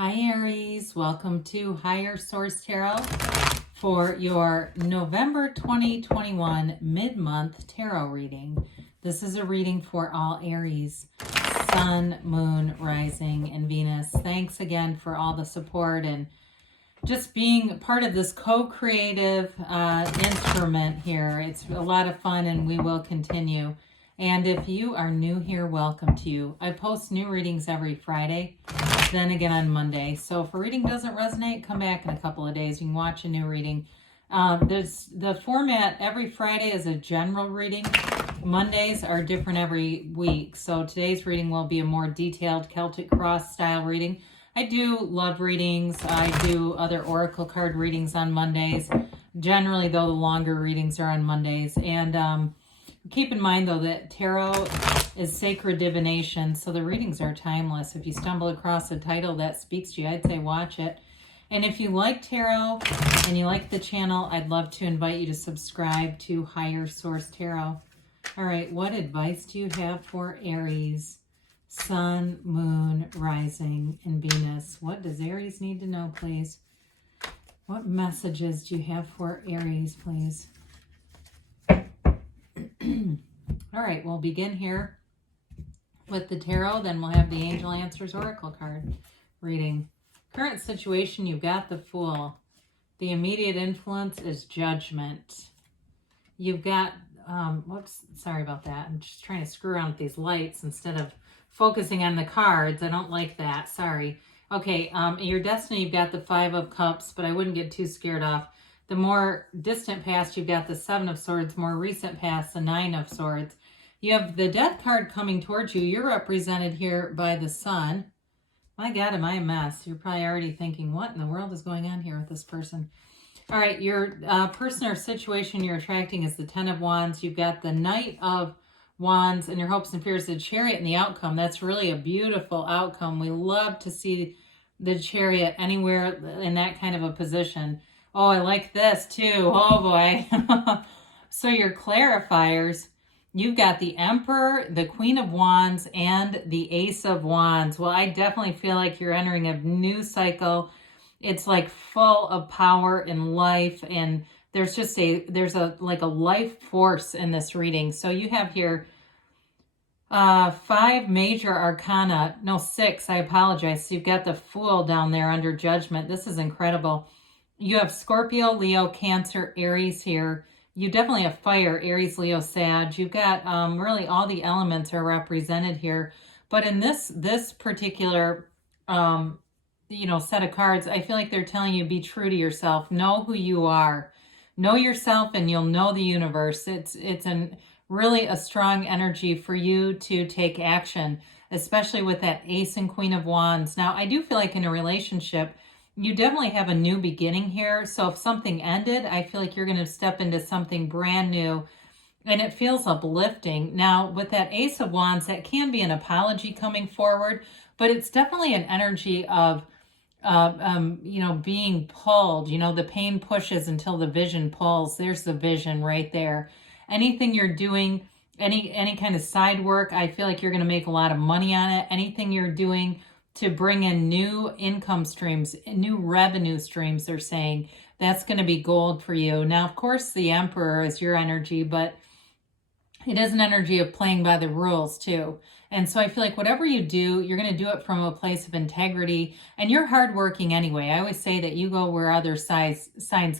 Hi Aries, welcome to Higher Source Tarot for your November 2021 mid-month tarot reading. This is a reading for all Aries, Sun, Moon, Rising, and Venus. Thanks again for all the support and just being part of this co-creative instrument here. It's a lot of fun and we will continue. And if you are new here, welcome to you. I post new readings every Friday, then again on Monday. So if a reading doesn't resonate, come back in a couple of days. You can watch a new reading. There's the format every Friday is a general reading. Mondays are different every week. So today's reading will be a more detailed Celtic Cross style reading. I do love readings. I do other oracle card readings on Mondays. Generally, though, the longer readings are on Mondays. And keep in mind, though, that tarot is sacred divination, so the readings are timeless. If you stumble across a title that speaks to you, I'd say watch it. And if you like tarot and you like the channel, I'd love to invite you to subscribe to Higher Source Tarot. All right, what advice do you have for Aries? Sun, Moon, Rising, and Venus. What does Aries need to know, please? What messages do you have for Aries, please? All right, we'll begin here with the tarot, then we'll have the Angel Answers Oracle card reading. Current situation, you've got the Fool. The immediate influence is Judgment. You've got, whoops, sorry about that. I'm just trying to screw around with these lights instead of focusing on the cards. I don't like that, sorry. Okay, your destiny, you've got the Five of Cups, but I wouldn't get too scared off. The more distant past, you've got the Seven of Swords. More recent past, the Nine of Swords. You have the Death card coming towards you. You're represented here by the Sun. My God, am I a mess? You're probably already thinking, what in the world is going on here with this person? All right, your person or situation you're attracting is the Ten of Wands. You've got the Knight of Wands and your hopes and fears, the Chariot and the outcome. That's really a beautiful outcome. We love to see the Chariot anywhere in that kind of a position. Oh, I like this too. Oh boy. So your clarifiers, you've got the Emperor, the Queen of Wands, and the Ace of Wands. Well, I definitely feel like you're entering a new cycle. It's like full of power and life, and there's just there's a life force in this reading. So you have here 5 major arcana. No, 6. I apologize. So you've got the Fool down there under Judgment. This is incredible. You have Scorpio, Leo, Cancer, Aries here. You definitely have fire, Aries, Leo, Sag. You've got really all the elements are represented here. But in this particular, set of cards, I feel like they're telling you be true to yourself. Know who you are. Know yourself and you'll know the universe. It's really a strong energy for you to take action, especially with that Ace and Queen of Wands. Now, I do feel like in a relationship, you definitely have a new beginning here. So if something ended, I feel like you're going to step into something brand new and it feels uplifting. Now, with that Ace of Wands, that can be an apology coming forward, but it's definitely an energy of, being pulled. The pain pushes until the vision pulls. There's the vision right there. Anything you're doing, any kind of side work, I feel like you're going to make a lot of money on it. Anything you're doing to bring in new income streams, new revenue streams, they're saying, that's going to be gold for you. Now, of course, the Emperor is your energy, but it is an energy of playing by the rules too. And so I feel like whatever you do, you're going to do it from a place of integrity, and you're hardworking anyway. I always say that you go where other signs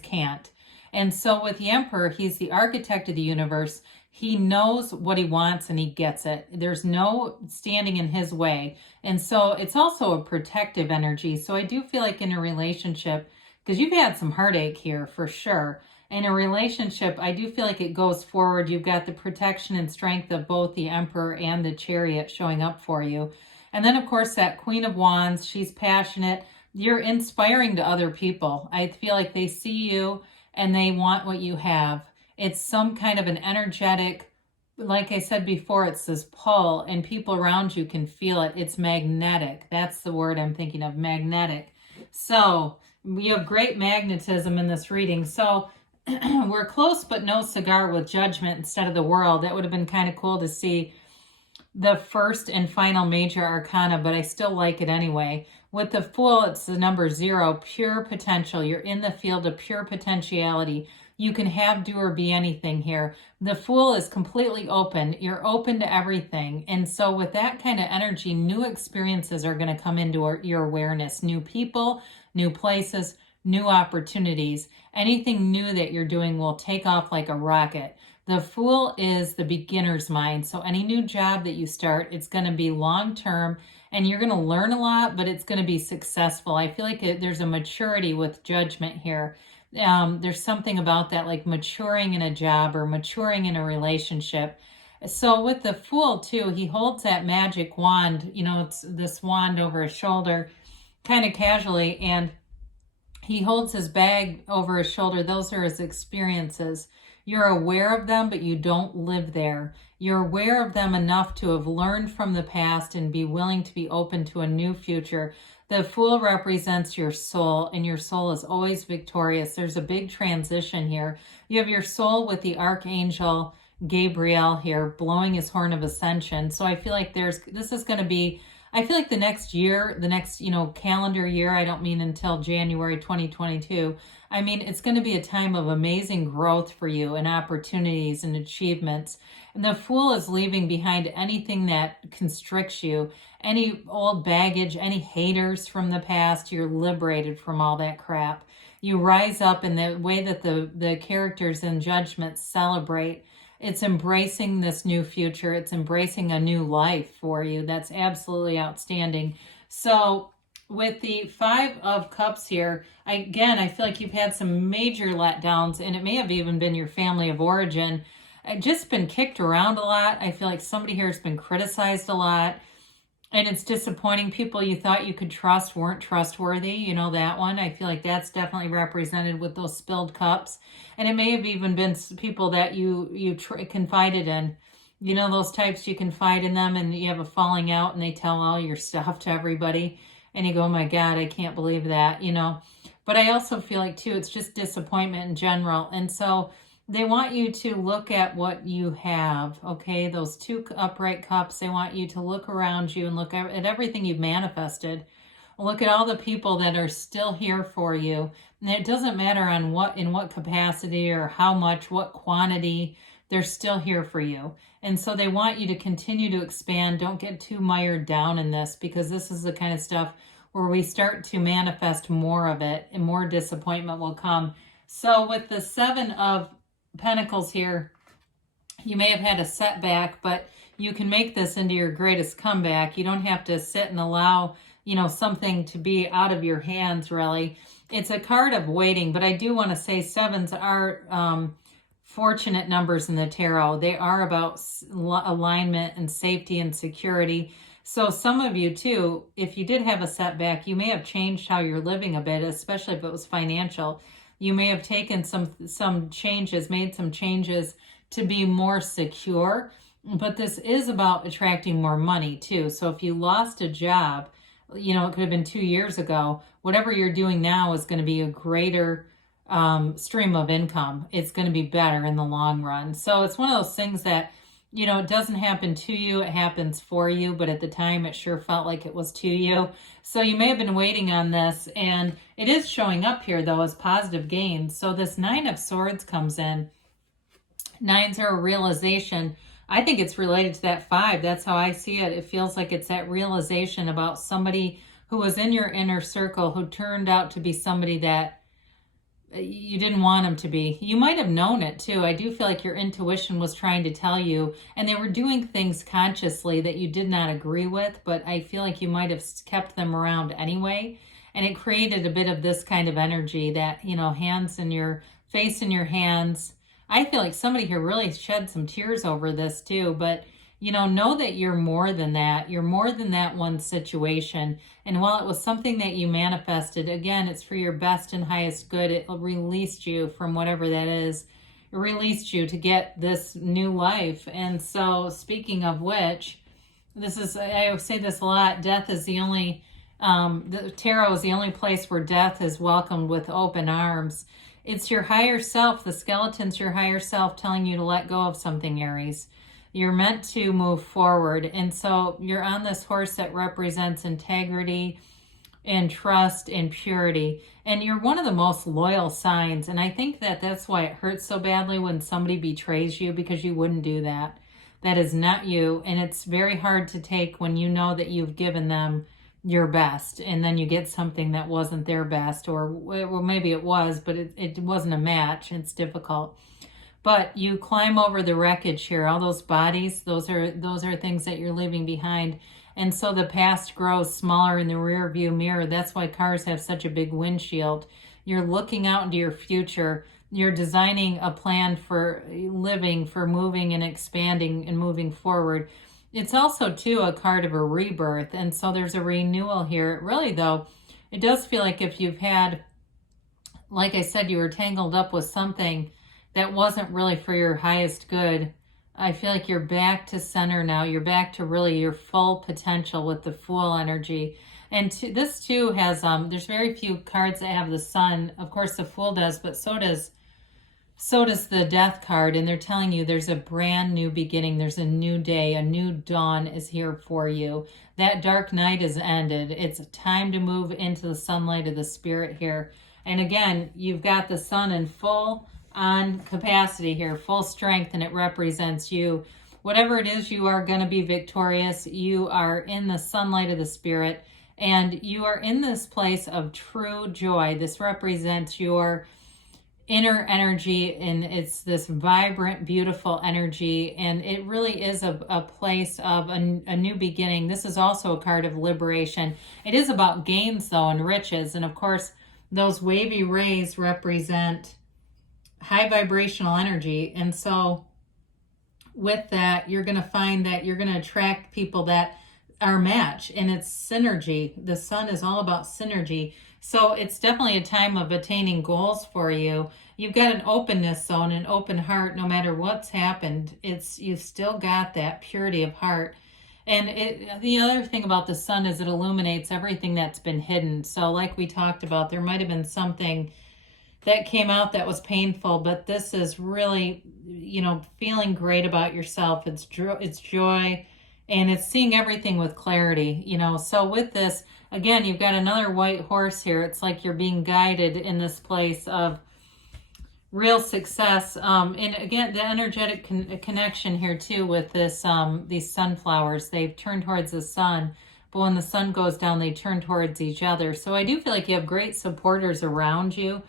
can't. And so with the Emperor, he's the architect of the universe. He knows what he wants and he gets it. There's no standing in his way. And so it's also a protective energy. So I do feel like in a relationship, because you've had some heartache here for sure. In a relationship, I do feel like it goes forward. You've got the protection and strength of both the Emperor and the Chariot showing up for you. And then, of course, that Queen of Wands, she's passionate. You're inspiring to other people. I feel like they see you and they want what you have. It's some kind of an energetic, like I said before, it's this pull and people around you can feel it. It's magnetic. That's the word I'm thinking of, magnetic. So we have great magnetism in this reading. So we're close but no cigar with Judgment instead of the World. That would have been kind of cool to see the first and final major arcana, but I still like it anyway. With the Fool, it's the number 0, pure potential. You're in the field of pure potentiality. You can have, do, or be anything here. The Fool is completely open. You're open to everything. And so with that kind of energy, new experiences are going to come into your awareness. New people, new places, new opportunities. Anything new that you're doing will take off like a rocket. The Fool is the beginner's mind. So any new job that you start, it's going to be long-term and you're going to learn a lot, but it's going to be successful. I feel like there's a maturity with Judgment here. There's something about that, like maturing in a job or maturing in a relationship. So with the Fool too, he holds that magic wand, you know, it's this wand over his shoulder kind of casually, and he holds his bag over his shoulder. Those are his experiences. You're aware of them, but you don't live there. You're aware of them enough to have learned from the past and be willing to be open to a new future. The Fool represents your soul, and your soul is always victorious. There's a big transition here. You have your soul with the Archangel Gabriel here blowing his horn of ascension. So I feel like this is going to be, I feel like the next year, the next, calendar year, I don't mean until January 2022. I mean, it's going to be a time of amazing growth for you and opportunities and achievements. And the Fool is leaving behind anything that constricts you, any old baggage, any haters from the past. You're liberated from all that crap. You rise up in the way that the characters in Judgment celebrate. It's embracing this new future. It's embracing a new life for you. That's absolutely outstanding. So with the 5 of Cups here, I feel like you've had some major letdowns, and it may have even been your family of origin. Just been kicked around a lot. I feel like somebody here has been criticized a lot, and it's disappointing. People you thought you could trust weren't trustworthy. You know that one. I feel like that's definitely represented with those spilled cups. And it may have even been people that you confided in. You know, those types you confide in them and you have a falling out and they tell all your stuff to everybody. And you go, oh my God, I can't believe that, But I also feel like, too, it's just disappointment in general. And so they want you to look at what you have, okay? Those 2 upright cups, they want you to look around you and look at everything you've manifested. Look at all the people that are still here for you. And it doesn't matter in what capacity or how much, what quantity, they're still here for you. And so they want you to continue to expand. Don't get too mired down in this, because this is the kind of stuff where we start to manifest more of it and more disappointment will come. So with the 7 of Pentacles here, you may have had a setback, but you can make this into your greatest comeback. You don't have to sit and allow, something to be out of your hands, really. It's a card of waiting, but I do want to say 7s are fortunate numbers in the tarot. They are about alignment and safety and security. So some of you too, if you did have a setback, you may have changed how you're living a bit, especially if it was financial. You may have taken some changes, made some changes to be more secure, but this is about attracting more money too. So if you lost a job, it could have been 2 years ago, whatever you're doing now is going to be a greater stream of income. It's going to be better in the long run. So it's one of those things that, it doesn't happen to you, it happens for you, but at the time it sure felt like it was to you. So you may have been waiting on this, and it is showing up here though as positive gains. So this 9 of Swords comes in. 9s are a realization. I think it's related to that 5. That's how I see it. It feels like it's that realization about somebody who was in your inner circle who turned out to be somebody that you didn't want them to be. You might have known it too. I do feel like your intuition was trying to tell you, and they were doing things consciously that you did not agree with, but I feel like you might have kept them around anyway. And it created a bit of this kind of energy that, hands in your face, in your hands. I feel like somebody here really shed some tears over this too, but know that you're more than that. You're more than that one situation. And while it was something that you manifested, again, it's for your best and highest good. It released you from whatever that is. It released you to get this new life. And so speaking of which, I say this a lot, death is the only, the tarot is the only place where death is welcomed with open arms. It's your higher self, the skeleton's your higher self telling you to let go of something, Aries. You're meant to move forward. And so you're on this horse that represents integrity and trust and purity. And you're one of the most loyal signs. And I think that that's why it hurts so badly when somebody betrays you, because you wouldn't do that. That is not you. And it's very hard to take when you know that you've given them your best and then you get something that wasn't their best, or well, maybe it was, but it wasn't a match. It's difficult. But you climb over the wreckage here. All those bodies, those are things that you're leaving behind. And so the past grows smaller in the rear view mirror. That's why cars have such a big windshield. You're looking out into your future. You're designing a plan for living, for moving and expanding and moving forward. It's also, too, a card of a rebirth. And so there's a renewal here. Really, though, it does feel like if you've had, like I said, you were tangled up with something that wasn't really for your highest good. I feel like you're back to center now. You're back to really your full potential with the Fool energy. And this too has, there's very few cards that have the Sun. Of course, the Fool does, but so does the Death card. And they're telling you there's a brand new beginning. There's a new day. A new dawn is here for you. That dark night is ended. It's time to move into the sunlight of the Spirit here. And again, you've got the Sun in full on capacity here, full strength, and it represents you. Whatever it is, you are going to be victorious. You are in the sunlight of the Spirit, and you are in this place of true joy. This represents your inner energy, and it's this vibrant, beautiful energy, and it really is a place of a new beginning. This is also a card of liberation. It is about gains, though, and riches, and of course, those wavy rays represent high vibrational energy. And so with that, you're going to find that you're going to attract people that are match, and it's synergy. The Sun is all about synergy. So it's definitely a time of attaining goals for you. You've got an openness zone, an open heart. No matter what's happened, you've still got that purity of heart. And the other thing about the Sun is it illuminates everything that's been hidden. So like we talked about, there might have been something that came out that was painful, but this is really, feeling great about yourself. It's joy, and it's seeing everything with clarity, So with this, again, you've got another white horse here. It's like you're being guided in this place of real success. And again, the energetic connection here too with this, these sunflowers, they've turned towards the sun, but when the sun goes down, they turn towards each other. So I do feel like you have great supporters around you.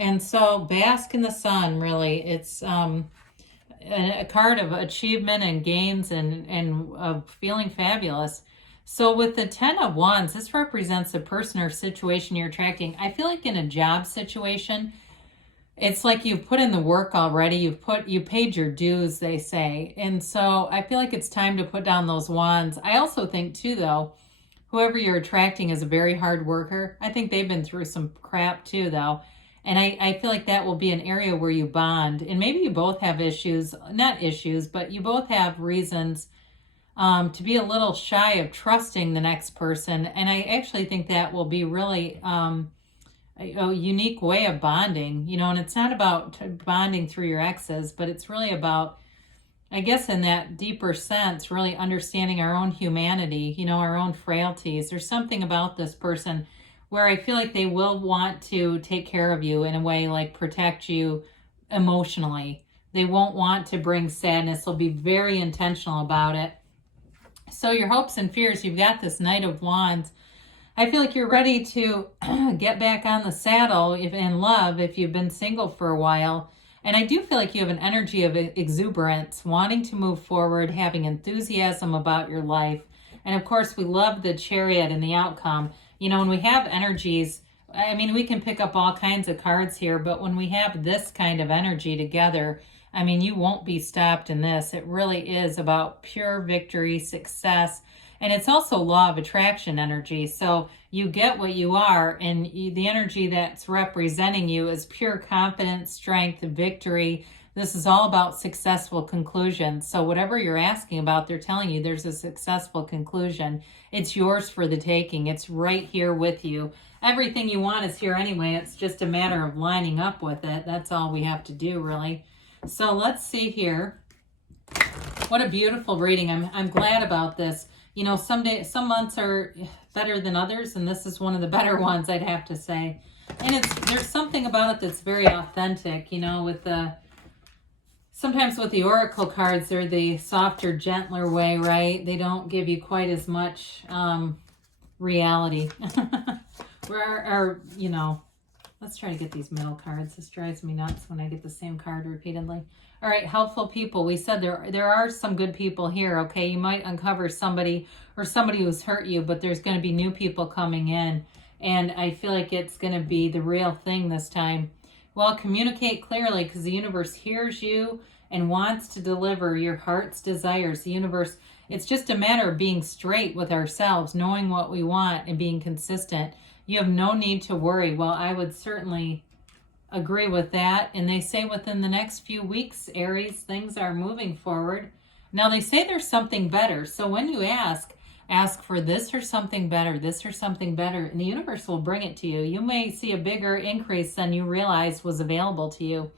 And so bask in the sun, really. It's a card of achievement and gains and of feeling fabulous. So with the 10 of Wands, this represents a person or situation you're attracting. I feel like in a job situation, it's like you've put in the work already. You paid your dues, they say. And so I feel like it's time to put down those wands. I also think too, though, whoever you're attracting is a very hard worker. I think they've been through some crap too, though. And I feel like that will be an area where you bond. And maybe you both have not issues, but you both have reasons to be a little shy of trusting the next person. And I actually think that will be really a unique way of bonding, and it's not about bonding through your exes, but it's really about, I guess, in that deeper sense, really understanding our own humanity, our own frailties. There's something about this person where I feel like they will want to take care of you in a way, like protect you emotionally. They won't want to bring sadness. They'll be very intentional about it. So your hopes and fears, you've got this Knight of Wands. I feel like you're ready to get back on the saddle in love if you've been single for a while. And I do feel like you have an energy of exuberance, wanting to move forward, having enthusiasm about your life. And of course, we love the Chariot and the outcome. When we have energies, we can pick up all kinds of cards here, but when we have this kind of energy together, you won't be stopped in this. It really is about pure victory, success, and it's also law of attraction energy. So you get what you are, and the energy that's representing you is pure confidence, strength, victory. This is all about successful conclusions. So whatever you're asking about, they're telling you there's a successful conclusion. It's yours for the taking. It's right here with you. Everything you want is here anyway. It's just a matter of lining up with it. That's all we have to do, really. So let's see here. What a beautiful reading. I'm glad about this. You know, some months are better than others, and this is one of the better ones, I'd have to say. And there's something about it that's very authentic, you know, with sometimes with the oracle cards, they're the softer, gentler way, right? They don't give you quite as much reality. or, you know, let's try to get these middle cards. This drives me nuts when I get the same card repeatedly. All right, helpful people. We said there are some good people here, okay? You might uncover somebody or somebody who's hurt you, but there's going to be new people coming in. And I feel like it's going to be the real thing this time. Well, communicate clearly because the universe hears you and wants to deliver your heart's desires. The universe, it's just a matter of being straight with ourselves, knowing what we want and being consistent. You have no need to worry. Well, I would certainly agree with that. And they say within the next few weeks, Aries, things are moving forward. Now, they say there's something better. So when you ask for this or something better, this or something better, and the universe will bring it to you. You may see a bigger increase than you realized was available to you.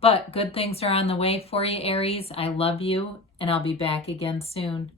But good things are on the way for you, Aries. I love you, and I'll be back again soon.